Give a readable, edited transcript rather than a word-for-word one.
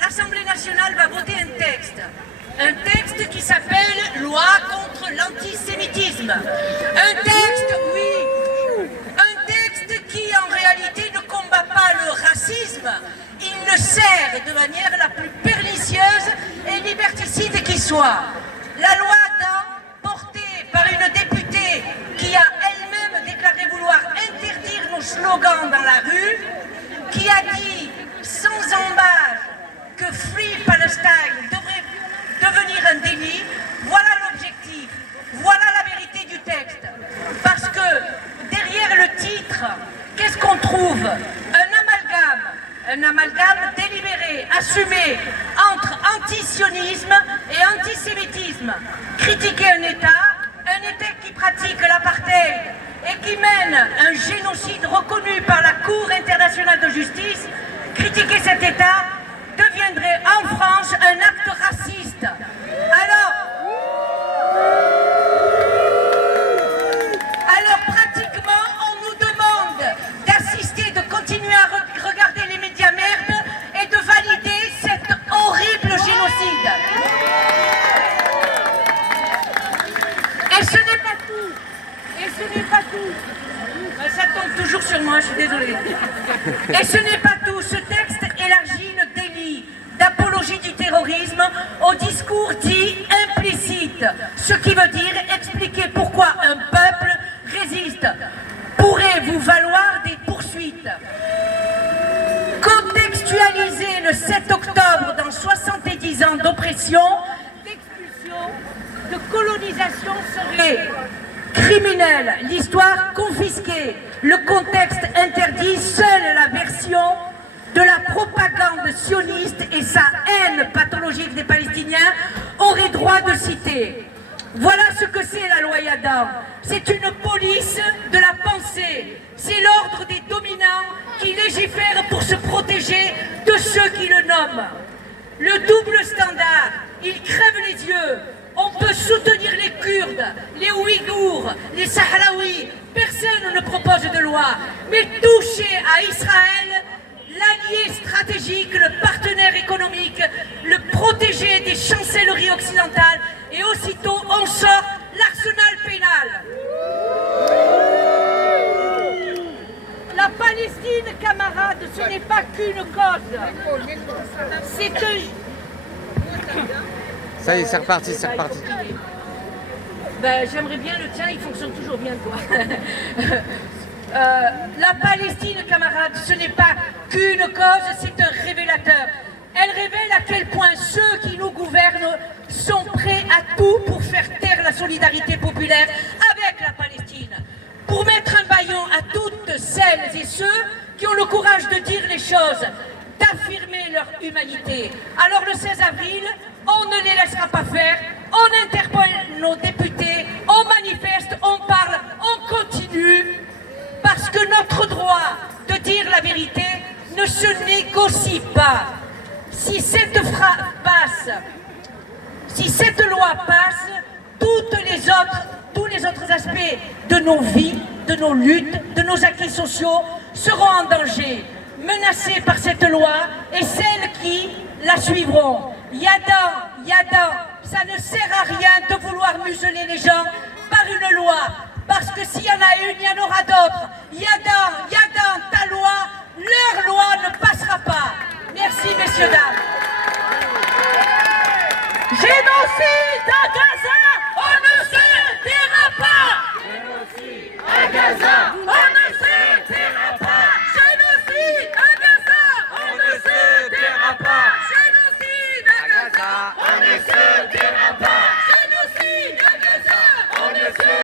l'Assemblée nationale va voter un texte qui s'appelle « Loi contre l'antisémitisme ». Un texte, oui, un texte qui en réalité ne combat pas le racisme, il le sert de manière la plus pernicieuse et liberticide qui soit. La loi Adam, portée par une députée qui a elle-même déclaré vouloir interdire nos slogans dans la rue, qui a dit sans embâche que Free Palestine devrait devenir un délit, voilà l'objectif, voilà la vérité du texte. Parce que derrière le titre, qu'est-ce qu'on trouve? Un amalgame délibéré, assumé entre antisionisme et antisémitisme. Critiquer un État qui pratique l'apartheid et qui mène un génocide reconnu par la Cour internationale de justice, critiquer cet État deviendrait en France un acte raciste. Alors pratiquement, on nous demande d'assister, de continuer à regarder les médias merdes et de valider cet horrible génocide. Et ce n'est pas tout. Ça tombe toujours sur moi, je suis désolée. Et ce n'est pas tout. Ce texte élargit le délit d'apologie du terrorisme au discours dit implicite. Ce qui veut dire expliquer pourquoi un peuple résiste pourrait vous valoir des poursuites. Contextualiser le 7 octobre dans 70 ans d'oppression, d'expulsion, de colonisation serait criminel, l'histoire confisquée, le contexte interdit, seule la version de la propagande sioniste et sa haine pathologique des Palestiniens aurait droit de citer. Voilà ce que c'est la loi Adam. C'est une police de la pensée. C'est l'ordre des dominants qui légifèrent pour se protéger de ceux qui le nomment. Le double standard, il crève les yeux. On peut soutenir les Kurdes, les Ouïghours, les Sahraouis. Personne ne propose de loi. Mais toucher à Israël, l'allié stratégique, le partenaire économique, le protégé des chancelleries occidentales, et aussitôt on sort l'arsenal pénal. La Palestine, camarades, ce n'est pas qu'une cause. C'est un... Ça y est, c'est reparti. Ben, j'aimerais bien le tien, il fonctionne toujours bien, toi. La Palestine, camarades, ce n'est pas qu'une cause, c'est un révélateur. Elle révèle à quel point ceux qui nous gouvernent sont prêts à tout pour faire taire la solidarité populaire avec la Palestine. Pour mettre un bâillon à toutes celles et ceux qui ont le courage de dire les choses, d'affirmer leur humanité. Alors le 16 avril, on ne les laissera pas faire, on interpelle nos députés, on manifeste, on parle, on continue, parce que notre droit de dire la vérité ne se négocie pas. Si cette loi passe, tous les autres aspects de nos vies, de nos luttes, de nos acquis sociaux seront en danger, menacés par cette loi et celles qui la suivront. Yada, ça ne sert à rien de vouloir museler les gens par une loi, parce que s'il y en a une, il y en aura d'autres. Yada, ta loi, leur loi ne passera pas. Merci, messieurs, dames. Génocide!